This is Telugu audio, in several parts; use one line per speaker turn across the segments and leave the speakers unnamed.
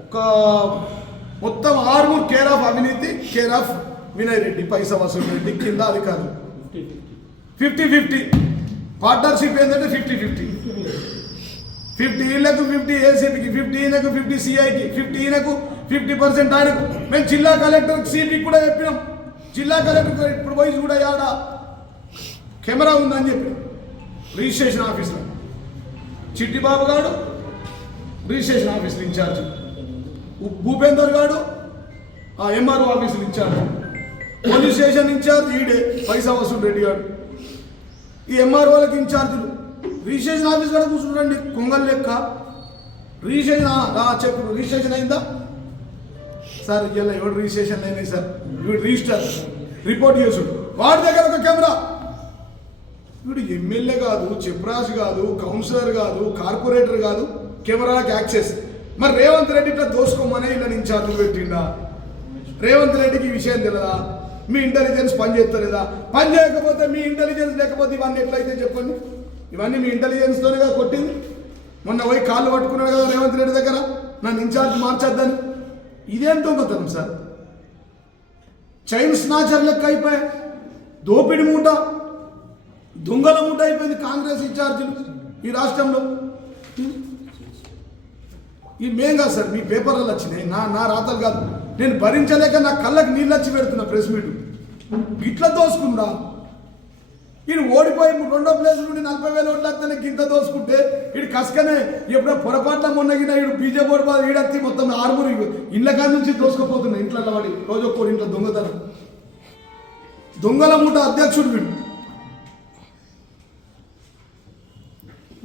ఒక మొత్తం ఆరుగురు కేర్ ఆఫ్ అవినీతి కేర్ ఆఫ్ వినయ్ రెడ్డి పైసా వసూలు రెడ్డి కింద అధికారులు. ఫిఫ్టీ ఫిఫ్టీ పార్ట్నర్షిప్ ఏంటంటే ఫిఫ్టీ ఫిఫ్టీ ఫిఫ్టీ ఈళ్ళకు ఫిఫ్టీ ఏసీపీకి ఫిఫ్టీ ఈయనకు ఫిఫ్టీ సిఐకి ఫిఫ్టీ ఈయనకు ఫిఫ్టీ పర్సెంట్ ఆయనకు. మేము జిల్లా కలెక్టర్ సిపికి కూడా చెప్పినాం. జిల్లా కలెక్టర్ ఇప్పుడు పోయి కూడా ఆడ కెమెరా ఉందని చెప్పి. రిజిస్ట్రేషన్ ఆఫీస్లో చిట్టిబాబు గారు రిజిస్ట్రేషన్ ఆఫీసులు ఇన్ఛార్జ్ భూపేందర్ గారు ఆ ఎంఆర్ఓ ఆఫీసులు ఇచ్చారు. పోలీస్ స్టేషన్ ఇన్ఛార్జ్ ఈడే పైసా వసూలు రెడ్డి గారు. ఈ ఎంఆర్ఓలకు ఇన్ఛార్జీలు. రిజిస్ట్రేషన్ ఆఫీస్ కూడా కూర్చుంటారండి కొంగల్ లెక్క. రిజిస్ట్రేషన్ రా చెప్పు రిజిస్ట్రేషన్ అయిందా? సార్ ఇలా ఎవడు రిజిస్ట్రేషన్ అయినాయి సార్? వీడు రిజిస్టర్. రిపోర్ట్ చేసుడు వాడి దగ్గర ఒక కెమెరా. వీడు ఎమ్మెల్యే కాదు చెప్రాజు కాదు కౌన్సిలర్ కాదు కార్పొరేటర్ కాదు కెమెరాకి యాక్సెస్. మరి రేవంత్ రెడ్డి ఇట్లా దోసుకోమని ఇలా ఇన్ఛార్జీలు పెట్టిండా? రేవంత్ రెడ్డికి ఈ విషయం తెలియదా మీ ఇంటెలిజెన్స్ పని చేస్తలేదా? పని చేయకపోతే మీ ఇంటెలిజెన్స్ లేకపోతే ఇవన్నీ ఎట్లయితే చెప్పండి? ఇవన్నీ మీ ఇంటెలిజెన్స్తోనే కదా కొట్టింది? మొన్న పోయి కాళ్ళు పట్టుకున్నాడు కదా రేవంత్ రెడ్డి దగ్గర? నన్ను ఇన్ఛార్జ్ మార్చొద్దని. ఇదేం దొంగతనం సార్? చైన్ స్నాచర్ లెక్క అయిపోయాయి దోపిడి మూట దొంగల మూట అయిపోయింది కాంగ్రెస్ ఇన్ఛార్జీలు ఈ రాష్ట్రంలో. ఈ మేం కాదు సార్ మీ పేపర్లలో వచ్చినాయి. నా నా రాతలు కాదు. నేను భరించలేక నా కళ్ళకి నీళ్ళు వచ్చి పెడుతున్నా ప్రెస్ మీట్ ఇట్లా దోసుకుందా ఈయన ఓడిపోయి రెండో ప్లేస్ నుండి నలభై వేల ఓట్లు వస్తేనే గింత దోసుకుంటే ఇటు కసకనే ఎప్పుడో పొరపాటున మొన్నగిన ఇడు బీజేపీ ఓడిపోయి ఈడత్తి మొత్తం ఆరుగురు ఇళ్ళ కాడ నుంచి దోసుకుపోతున్నాయి ఇంట్లో వాడి రోజు ఒక్కో ఇంట్లో దొంగతనం. దొంగల మూట అధ్యక్షుడు వీడు.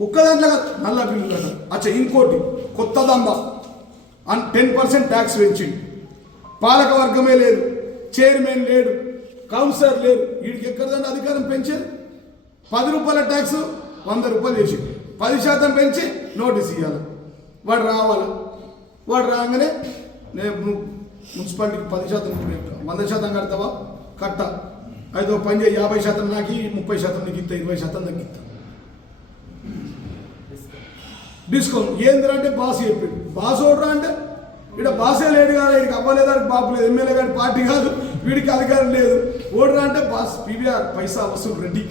ఒక్క దాంట్లో నల్ల బిల్లులు అచ్చా ఇంకోటి. కొత్త దంద అండ్ టెన్ పర్సెంట్ ట్యాక్స్ పెంచింది పాలక వర్గమే లేదు చైర్మన్ లేడు కౌన్సిలర్ లేదు వీడికి ఎక్కడదండి అధికారం పెంచారు? పది రూపాయల ట్యాక్స్ వంద రూపాయలు చేసి పది శాతం పెంచి నోటీస్ ఇవ్వాలి వాడు రావాలి? వాడు రాగానే నేను మున్సిపాలిటీకి పది శాతం వంద శాతం కడతావా? కట్ట. ఐదో పని చేయి యాభై శాతం నాకు ముప్పై శాతం నీకు ఇస్తా ఇరవై శాతం తగ్గిస్తా డిస్కౌంట్. ఏందిరా అంటే బాస్ చెప్పిండు. బాస్ ఓడరా అంటే ఇక్కడ బాసే లేడు కాదు వీడికి అవ్వలేదానికి బాబు లేదు ఎమ్మెల్యే గారి పార్టీ కాదు వీడికి అధికారం లేదు. ఓడరా అంటే బాస్ పీవీఆర్ పైసా వసూలు రెడ్డి